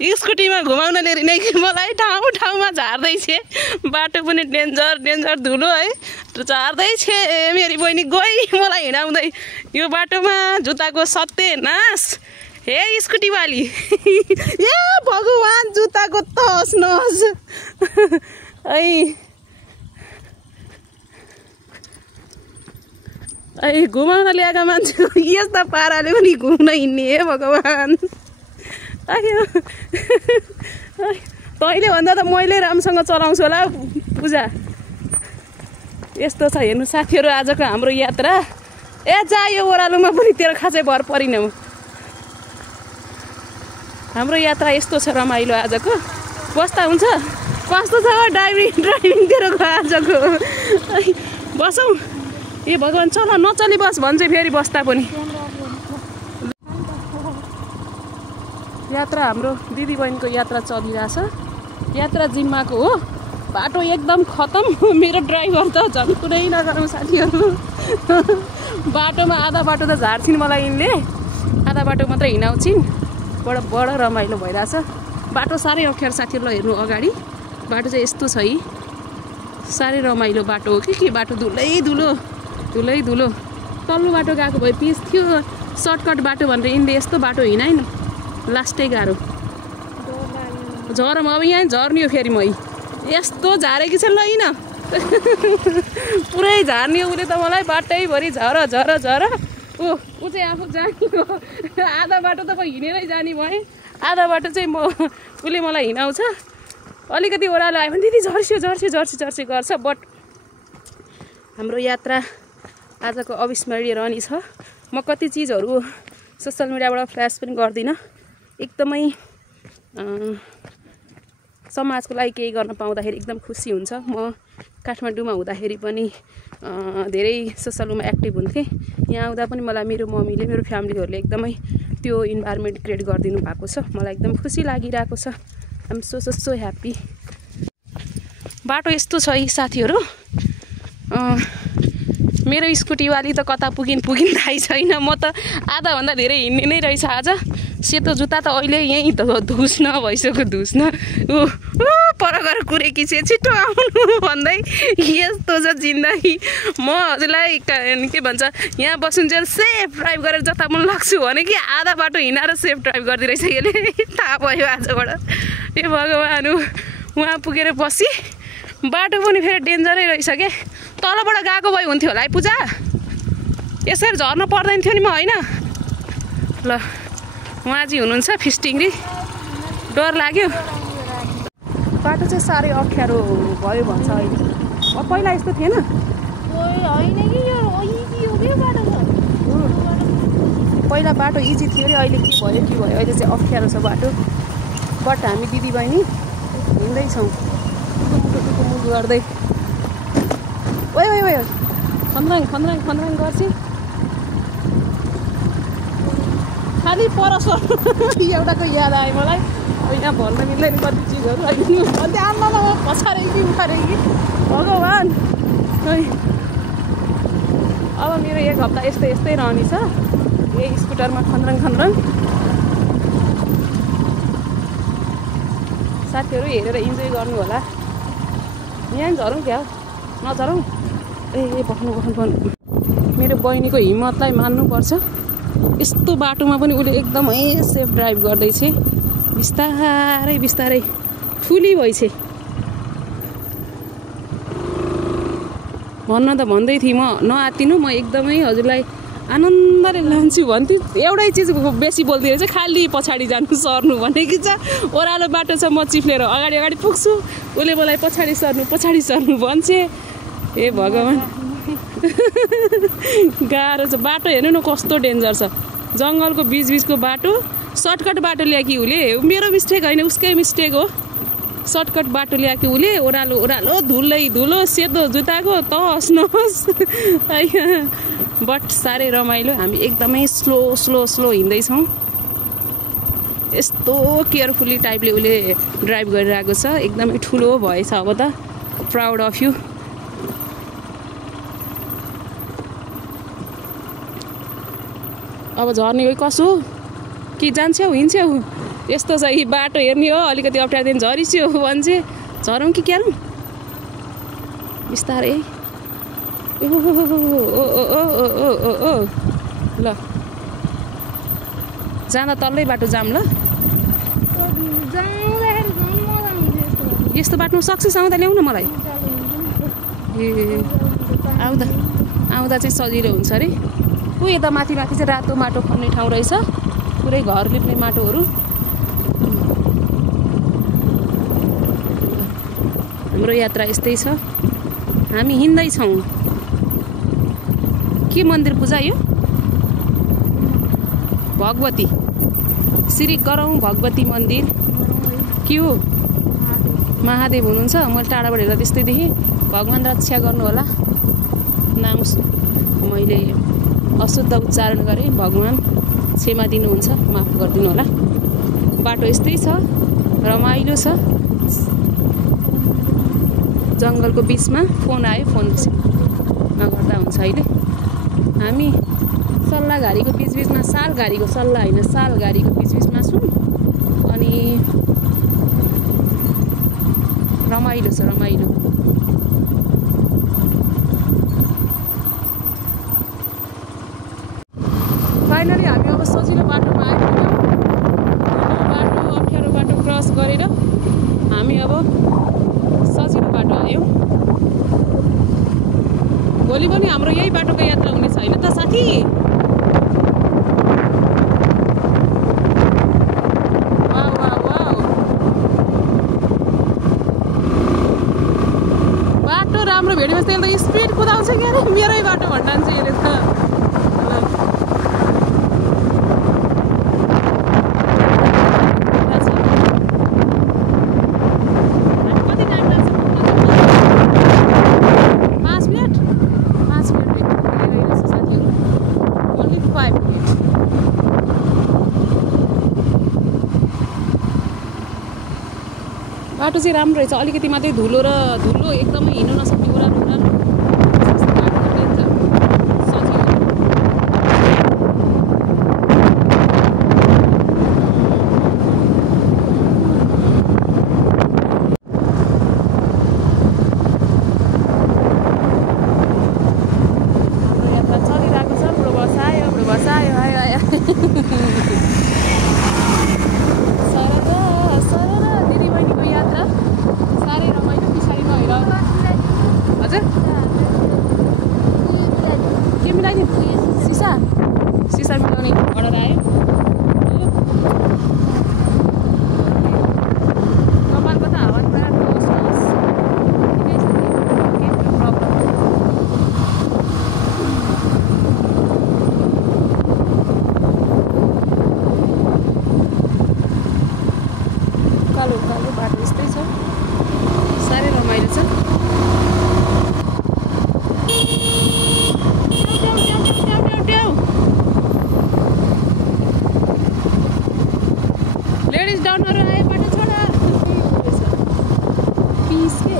स्कुटीमा घुमाउन लिएर नै मलाई ठाउँ ठाउँमा झार्दैछ बाटो पनि डेन्जर डेन्जर धुलो है झार्दैछ मेरी बहिनी गई मलाई हिँडाउँदै यो बाटोमा जुत्ताको सत्यनाश हे स्कुटीवाली ए भगवान् जुत्ताको तस नस ऐ घुमाउन ल्याएका मान्छे यस्ता पाराले पनि घुम्न हिँड्ने हे भगवान् आयो तैँले भन्दा त मैले राम्रोसँग चलाउँछु होला पूजा यस्तो छ हेर्नु साथीहरू आजको हाम्रो यात्रा ए जा यो ओह्रालोमा पनि तेरो खाँचै भर परिन हाम्रो यात्रा यस्तो छ रमाइलो आजको बस्दा हुन्छ कस्तो छ ड्राइभिङ तेरोको आजको बसौँ ए भगवान् चल नचली बस भन्छ फेरि बस्दा पनि यात्रा हाम्रो दिदीबहिनीको यात्रा चलिरहेछ यात्रा जिम्माको हो बाटो एकदम खतम मेरो ड्राइभर त झन् कुनै नगरौँ साथीहरू बाटोमा आधा बाटो त झार्छिन् मलाई यिनले आधा बाटो मात्रै हिँडाउँछिन् बडो रमाइलो भइरहेछ बाटो साह्रै अप्ठ्यारो साथीहरूलाई हेर्नु अगाडि बाटो चाहिँ यस्तो छ है साह्रै रमाइलो बाटो हो कि बाटो धुलै धुलो तल्लो बाटो गएको भए पिस थियो सर्टकट बाटो भनेर यिनले यस्तो बाटो हिँडाइन लास्टै गाह्रो झरम अब यहाँ झर्ने हो फेरि मै यस्तो झारेकी छ ल न पुरै झार्ने उसले त मलाई बाटैभरि झर ऊ चाहिँ आफू जाने हो आधा बाटो त म हिँडेरै जाने भएँ आधा बाटो चाहिँ उसले मलाई हिँडाउँछ अलिकति ओह्रालो आयो भने दिदी झर्सी गर्छ बट हाम्रो यात्रा आजको अविस्मरणीय रहनेछ म कति चिजहरू सोसल मिडियाबाट फ्ल्यास पनि गर्दिनँ एकदमै समाजको लागि केही गर्न पाउँदाखेरि एकदम खुसी हुन्छ म काठमाडौँमा हुँदाखेरि पनि धेरै सोसलमा एक्टिभ हुन्थेँ यहाँ आउँदा पनि मलाई मेरो मम्मीले मेरो फ्यामिलीहरूले एकदमै त्यो इन्भाइरोमेन्ट क्रिएट गरिदिनु भएको छ मलाई एकदम खुसी लागिरहेको छ आइएम सो ह्याप्पी बाटो यस्तो छ है साथीहरू मेरो स्कुटीवाली त कता पुगिन थाहै छैन म त आधाभन्दा धेरै हिँड्ने नै रहेछ आज सेतो जुत्ता त अहिले यहीँ धुस्न भइसक्यो धुस्न पर गएर कुरेकी छे छिटो आउनु भन्दै यस्तो छ जिन्दगी म हजुरलाई के भन्छ यहाँ बसुन्जेल सेफ ड्राइभ गरेर जता मन लाग्छु भने कि आधा बाटो हिँडेर सेफ ड्राइभ गर्दै रहेछ यसले थाहा भयो आजबाट ए भगवान् उहाँ पुगेर बसी बाटो पनि फेरि डेन्जरै रहेछ के तलबाट गएको भए हुन्थ्यो होला है पूजा यसरी झर्न पर्दैन थियो नि म होइन ल उहाँ चाहिँ हुनुहुन्छ फिस्टिङरी डर लाग्यो बाटो चाहिँ साह्रै अप्ठ्यारो भयो भन्छ अहिले पहिला यस्तो थिएन पहिला बाटो इजी थियो अरे अहिले के भयो अहिले चाहिँ अप्ठ्यारो छ बाटो बट हामी दिदीबहिनी हिँड्दैछौँ टुकुमुकु गर्दै ओइ खन्द्राङ गर्छ खालि परसो एउटाको याद आयो मलाई यहाँ भन्न मिल्दैन कति चिजहरू अन्त आमामा पछारे कि उखारे कि भगवान् अब मेरो एक हप्ता यस्तै रहनेछ यही स्कुटरमा खन्द्राङ साथीहरू हेरेर इन्जोय गर्नु होला यहाँ झरौँ क्या नझरौँ ए बस्नु मेरो बहिनीको हिम्मतलाई मान्नुपर्छ यस्तो बाटोमा पनि उसले एकदमै सेफ ड्राइभ गर्दैछ बिस्तारै ठुली भइछ भन्न त भन्दै थिएँ म नआत्तिनु म एकदमै हजुरलाई आनन्दले लान्छु भन्थे एउटै चिज बेसी बोल्दै रहेछ खालि पछाडि जानु सर्नु भनेकी छ ओह्रालो बाटो छ म चिप्लेर अगाडि पुग्छु उसले मलाई पछाडि सर्नु भन्छ ए भगवान् गाह्रो छ बाटो हेर्नु न कस्तो डेन्जर छ जङ्गलको बिचको बाटो सर्टकट बाटो ल्याएकी उसले मेरो मिस्टेक होइन उसकै मिस्टेक हो सर्टकट बाटो ल्याएकी उसले ओह्रालो धुलो सेतो जुत्ताको तहस नहस बट साह्रै रमाइलो हामी एकदमै स्लो हिँड्दैछौँ यस्तो केयरफुल्ली टाइपले उसले ड्राइभ गरिरहेको छ एकदमै ठुलो भएछ अब त प्राउड अफ यु अब झर्ने हो कसो कि जान्छौ हिँड्छौ यस्तो छ यी बाटो हेर्ने हो अलिकति अप्ठ्यारो दिन झरिस्यो भन्छे झरौँ कि क्यारौँ बिस्तारै ओ ल जाँदा तल्लै बाटो जाम ल यस्तो बाटोमा सक्सेस आउँदा ल्याउन मलाई ए आउँदा आउँदा चाहिँ सजिलो हुन्छ अरे ऊ यता माथि माथि चाहिँ रातो माटो खन्ने ठाउँ रहेछ पुरै घर लिप्ने माटोहरू हाम्रो यात्रा यस्तै छ हामी हिँड्दैछौँ के मन्दिर पूजा यो भगवती श्री गरौँ भगवती मन्दिर के हो महादेव हुनुहुन्छ मैले टाढाबाट हेर्दा त्यस्तै देखेँ भगवान् रक्षा गर्नु होला नाम मैले अशुद्ध उच्चारण गरेँ भगवान् क्षमा दिनुहुन्छ माफ गरिदिनु होला बाटो यस्तै छ रमाइलो छ जङ्गलको बिचमा फोन आयो फोन नगर्दा हुन्छ अहिले हामी सल्लाहघारीको बिचबिचमा सालघारीको सल्लाह होइन सालघारीको बिचबिचमा छौँ अनि रमाइलो छ रमाइलो फाइनली हामी अब सजिलो बाटोमा आइपुग्यौँ बाटो अप्ठ्यारो बाटो क्रस गरेर हामी अब सजिलो बाटो आयौँ भोलि पनि हाम्रो यही बाटोको यात्रा हुने छैन त साथी बाटो राम्रो भेट्यो भने त्यसले त स्पिड कुदाउँछ क्या अरे मेरै बाटो भन्टान्छ यसले त बाटो चाहिँ राम्रो रहेछ अलिकति मात्रै धुलो एकदमै हिँड्नु नसक्ने ओह्रालो हाम्रो यात्रा चलिरहेको छ बुढो बस आयो आयो आयो साह्रै रमाइलो पछाडि नहेर हजुर के मिलाइदिनु सिसा मिलाउने अर्डर आयो कपालको त हावा पुरा ठिकै छ के प्रब्लम उकालो बाटो यस्तै छ साह्रै रमाइलो छ लेडिज डाउनहरू आयो बाटो छोड पिस के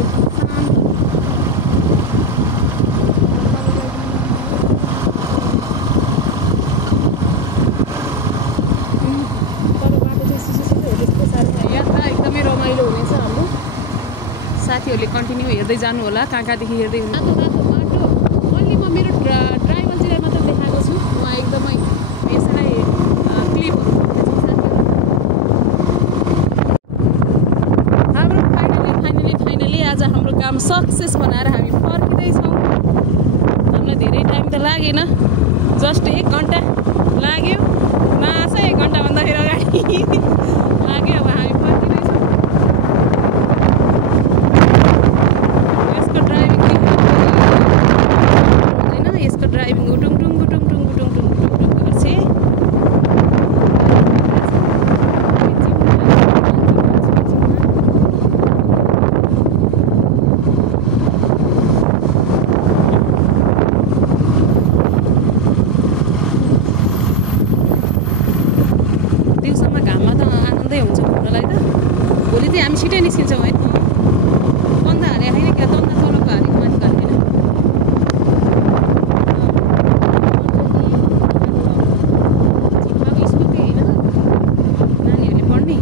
रमाइलो हुनेछ हाम्रो साथीहरूले कन्टिन्यू हेर्दै जानु होला कहाँदेखि हेर्दै रातो बाटो ओन्ली म मेरो ट्राइबल जिल्ला मात्र देखाएको छु उहाँ एकदमै यसलाई क्लिपहरू हाम्रो फाइनली आज हाम्रो काम सक्सेस बनाएर हामी फर्किँदैछौँ हामीलाई धेरै टाइम त लागेन जस्ट 1 घन्टा लाग्यो मासा 1 घन्टा भन्दाखेरि अगाडि लाग्यो अब हामी फर्किँदैछौँ यसको ड्राइभिङ गुटुङ टुङ गर्छ दिउँसोमा घाममा त आनन्दै हुन्छ घुम्नलाई त भोलि चाहिँ हामी छिटै निस्किन्छौँ है तन्दा हाले होइन क्या तन्दा तलको हालेको माथिको हाल्दैन झिक्काको स्कुल चाहिँ होइन नानीहरूले पढ्ने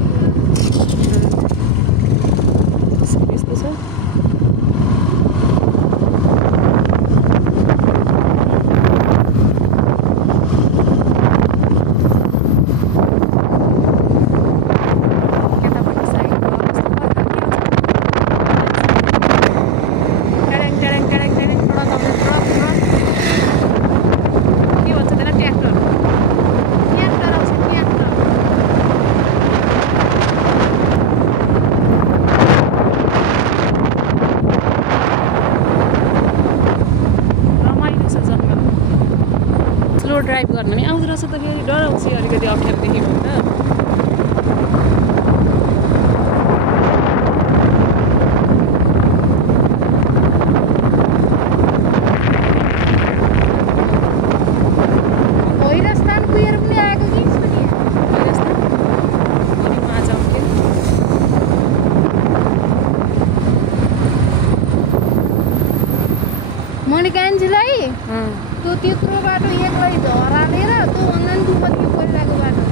त्यत्रो बाटो एक्लै झरालेर त्यो अनलाइन कुपति परिरहेको बाटो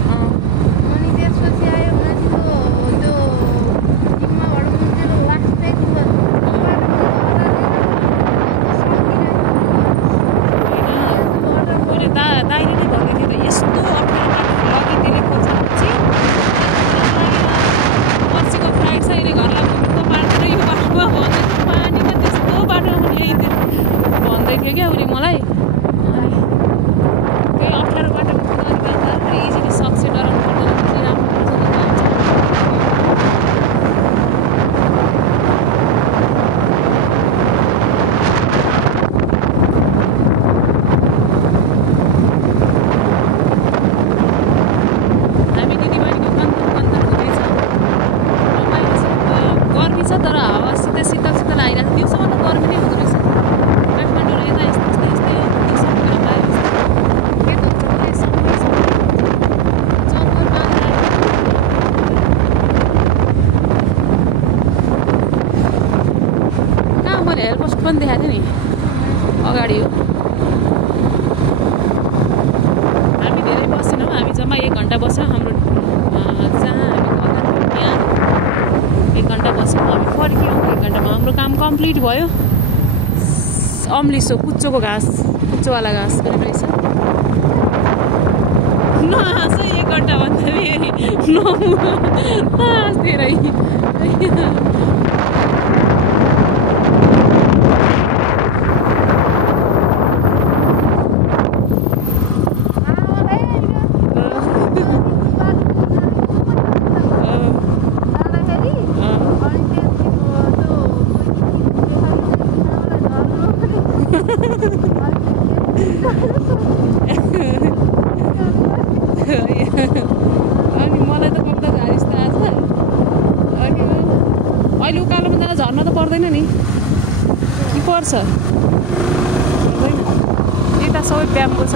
अनि त्यसपछि आयो माथिको त्यो जिम्माबाट मुन्चेको लास्टै कुपति दाइले नै भन्दै थियो त यस्तो अप्ठ्यारो बाटो लगी त्यसले खोज्छ पर्सिको फ्लाइट छ अहिले घरलाई घुम्नु पार्दैन यो बाटोमा भन्दै पानीमा त्यस्तो बाटोमा ल्याइदियो भन्दै थियो क्या उसले मलाई अनि केही अप्ठ्यारो बाटोमा कुदाउने इजिली सक्छ डराउनु पर्दैन चाहिँ राम्रो पनि देखाएको थियो नि अगाडि हो हामी धेरै बसेनौँ हामी जम्मा 1 घन्टा बस्यौँ हाम्रो जहाँ हामी त्यहाँ 1 घन्टा बस्यौँ हामी फर्क्यौँ 1 घन्टामा हाम्रो काम कम्प्लिट भयो अम्लिसो कुच्चोको घाँस कुच्चोवाला घाँस पनि रहेछ नहाँस 1 घन्टा भन्दा फेरि नहाँस धेरै अनि मलाई त कप्ता झारिस त आज अनि अहिले उकालोमा जाँदा झर्न त पर्दैन नि कि पर्छ पर्दैन यता सबै ब्याम्बो छ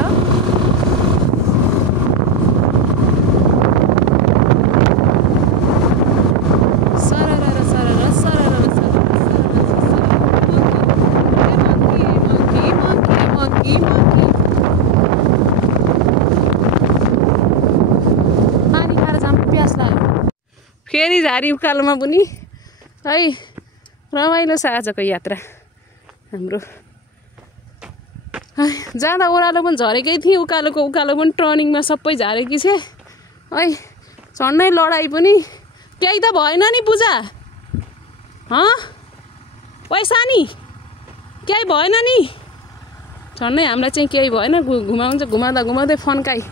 फेरि झारी उकालोमा पनि है रमाइलो छ आजको यात्रा हाम्रो जाँदा ओह्रालो पनि झरेकै थिएँ उकालो पनि टर्निङमा सबै झारेकी छे है झन्डै लडाइँ पनि केही त भएन नि पूजा पैसा नि केही भएन नि झन्डै हामीलाई चाहिँ केही भएन घुमाउँदै फन्काई